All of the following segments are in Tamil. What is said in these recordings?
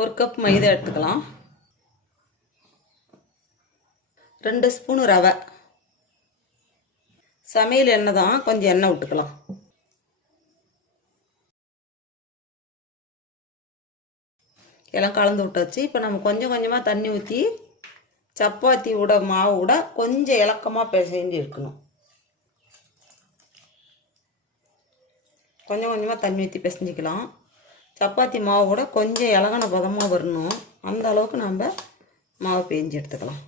ஒரு கப் மைதா எடுத்துக்கலாம். ரெண்டு ஸ்பூனு ரவை. சமையல் எண்ணெய் தான் கொஞ்சம் எண்ணெய் விட்டுக்கலாம். எல்லாம் கலந்து விட்டாச்சு. இப்போ நம்ம கொஞ்சம் கொஞ்சமாக தண்ணி ஊற்றி சப்பாத்தி விட மாவு விட கொஞ்சம் இலக்கமாக பிசைஞ்சு இருக்கணும் கொஞ்சம் கொஞ்சமாக தண்ணி ஊற்றி பிசைஞ்சிக்கலாம். சப்பாத்தி மாவு கூட கொஞ்சம் இலகன பதமாக வரணும். அந்த அளவுக்கு நம்ம மாவு பேஞ்சு எடுத்துக்கலாம்.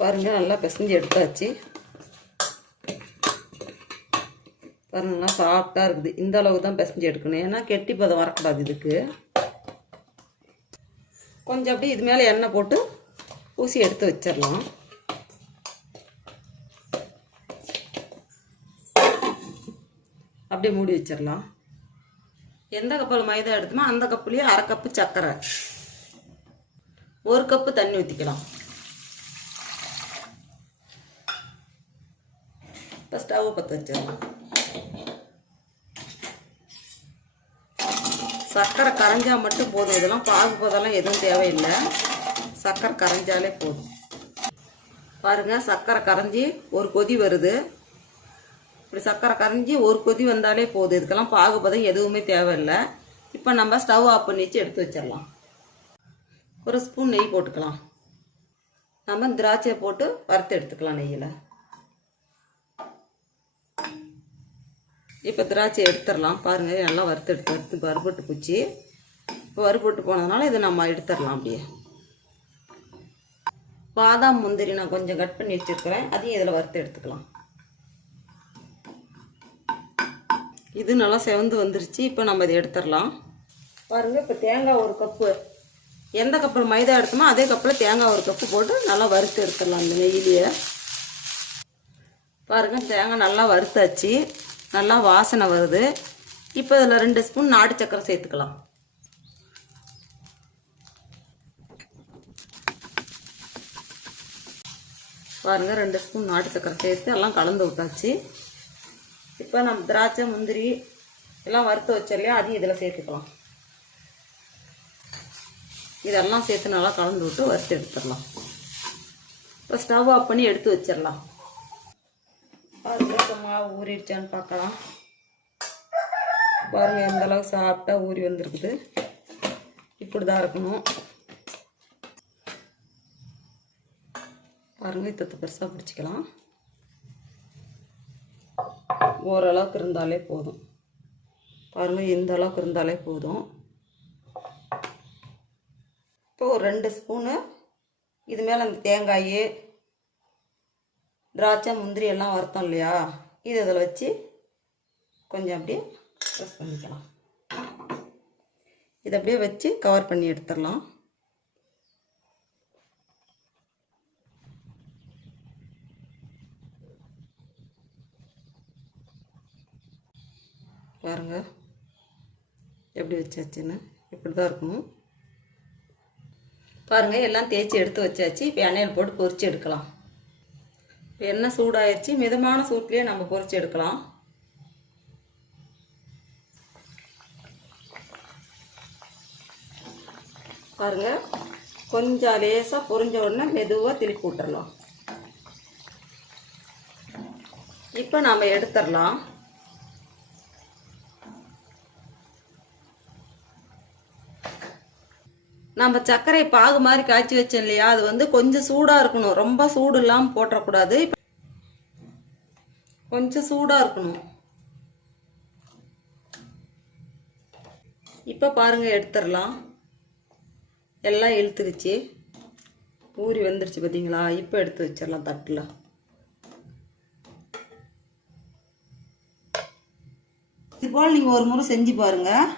பாருங்கள் நல்லா பிசைஞ்சு எடுத்தாச்சு. பாருங்க நல்லா சாஃப்டாக இருக்குது. இந்த அளவுக்கு தான் பிசைஞ்சு எடுக்கணும். ஏன்னா கெட்டி பதம் வரக்கூடாது இதுக்கு. கொஞ்சம் அப்படியே இது மேலே எண்ணெய் போட்டு ஊசி எடுத்து வச்சிடலாம். அப்படியே மூடி வச்சிடலாம் எந்த கப்பில் மைதா எடுத்தோமோ அந்த கப்புலேயே அரை கப்பு சர்க்கரை. ஒரு கப்பு தண்ணி ஊற்றிக்கலாம் இப்போ ஸ்டவ் பற்ற வச்சிடலாம். சர்க்கரை கரைஞ்சால் மட்டும் போதும். இதெல்லாம் பாகு போதெல்லாம் எதுவும் தேவையில்லை. சர்க்கரை கரைஞ்சாலே போதும். பாருங்க சர்க்கரை கரைஞ்சி ஒரு கொதி வருது. இப்படி சர்க்கரை கரைஞ்சி ஒரு கொதி வந்தாலே போதும். இதுக்கெல்லாம் பாகுபதம் எதுவுமே தேவையில்லை. இப்போ நம்ம ஸ்டவ் ஆஃப் பண்ணி வச்சு எடுத்து வச்சிடலாம். ஒரு ஸ்பூன் நெய் போட்டுக்கலாம். நம்ம திராட்சையை போட்டு வறுத்து எடுத்துக்கலாம் நெய்யில். இப்போ திராட்சை எடுத்துடலாம். பாருங்கள் நல்லா வறுத்து எடுத்து வறுத்து வறுபட்டு போச்சு. இப்போ வறுபட்டு போனதுனால இதை நம்ம எடுத்துடலாம் அப்படியே. பாதாம் முந்திரி நான் கொஞ்சம் கட் பண்ணி வச்சுருக்கிறேன். அதையும் இதில் வறுத்து எடுத்துக்கலாம். இது நல்லா செவந்து வந்துருச்சு. இப்போ நம்ம இதை எடுத்துடலாம். பாருங்கள் இப்போ தேங்காய் ஒரு கப்பு எந்த கப்பில் மைதா எடுத்தோமோ அதே கப்பில் தேங்காய் ஒரு கப்பு போட்டு நல்லா வறுத்து எடுத்துடலாம் அந்த நெய்யிலேயே. பாருங்கள் தேங்காய் நல்லா வறுத்தாச்சு. நல்லா வாசனை வருது. இப்போ இதில் ரெண்டு ஸ்பூன் நாட்டு சக்கரை சேர்த்துக்கலாம். பாருங்க ரெண்டு ஸ்பூன் நாட்டு சக்கரை சேர்த்து எல்லாம் கலந்து விட்டாச்சு. இப்போ நம்ம திராட்சை முந்திரி எல்லாம் வறுத்து வச்சோம் இல்லையா அதையும் இதில் சேர்த்துக்கலாம். இதெல்லாம் சேர்த்து நல்லா கலந்து விட்டு வறுத்து எடுத்துடலாம். இப்போ ஸ்டவ் ஆஃப் பண்ணி எடுத்து வச்சிடலாம். பாருங்க மாவு ஊறிடுச்சான்னு பார்க்கலாம். பாருங்க எந்தளவுக்கு சாப்பிட்டா ஊறி வந்திருக்குது. இப்படி தான் இருக்கணும். பாருங்கள் இத்தத்தை பெருசாக பிடிச்சிக்கலாம். ஓரளவுக்கு இருந்தாலே போதும். பாருங்கள் இந்த அளவுக்கு இருந்தாலே போதும். இப்போ ஒரு ரெண்டு ஸ்பூனு இது மேலே அந்த தேங்காய் திராட்சை முந்திரி எல்லாம் வறுத்தோம் இல்லையா? இது இதில் வச்சு கொஞ்சம் அப்படியே ப்ரெஸ் பண்ணிக்கலாம். இதை அப்படியே வச்சு கவர் பண்ணி எடுத்துடலாம். பாருங்கள் எப்படி வச்சாச்சுன்னு? இப்படி தான் இருக்கணும். பாருங்கள் எல்லாம் தேய்ச்சி எடுத்து வச்சாச்சு. இப்போ எண்ணெயில் போட்டு பொறிச்சு எடுக்கலாம். இப்போ எண்ணெய் சூடாயிருச்சு. மிதமான சூட்லேயே நம்ம பொறிச்சு எடுக்கலாம். பாருங்கள் கொஞ்சம் லேசாக பொறிஞ்ச உடனே மெதுவாக திருப்பி விட்டுறலாம் இப்போ நாம் எடுத்துடலாம் நம்ம சர்க்கரை பாகு மாதிரி காய்ச்சி வச்சோம் இல்லையா? அது வந்து கொஞ்சம் சூடாக இருக்கணும். ரொம்ப சூடு இல்லாமல் போட்டுறக்கூடாது கொஞ்சம் சூடாக இருக்கணும். இப்போ பாருங்கள் எடுத்துடலாம். எல்லாம் இழுத்துக்குச்சு ஊறி வந்துருச்சு பார்த்தீங்களா இப்போ எடுத்து வச்சிடலாம் தட்டில். இது போல் நீங்கள் ஒரு முறை செஞ்சு பாருங்கள்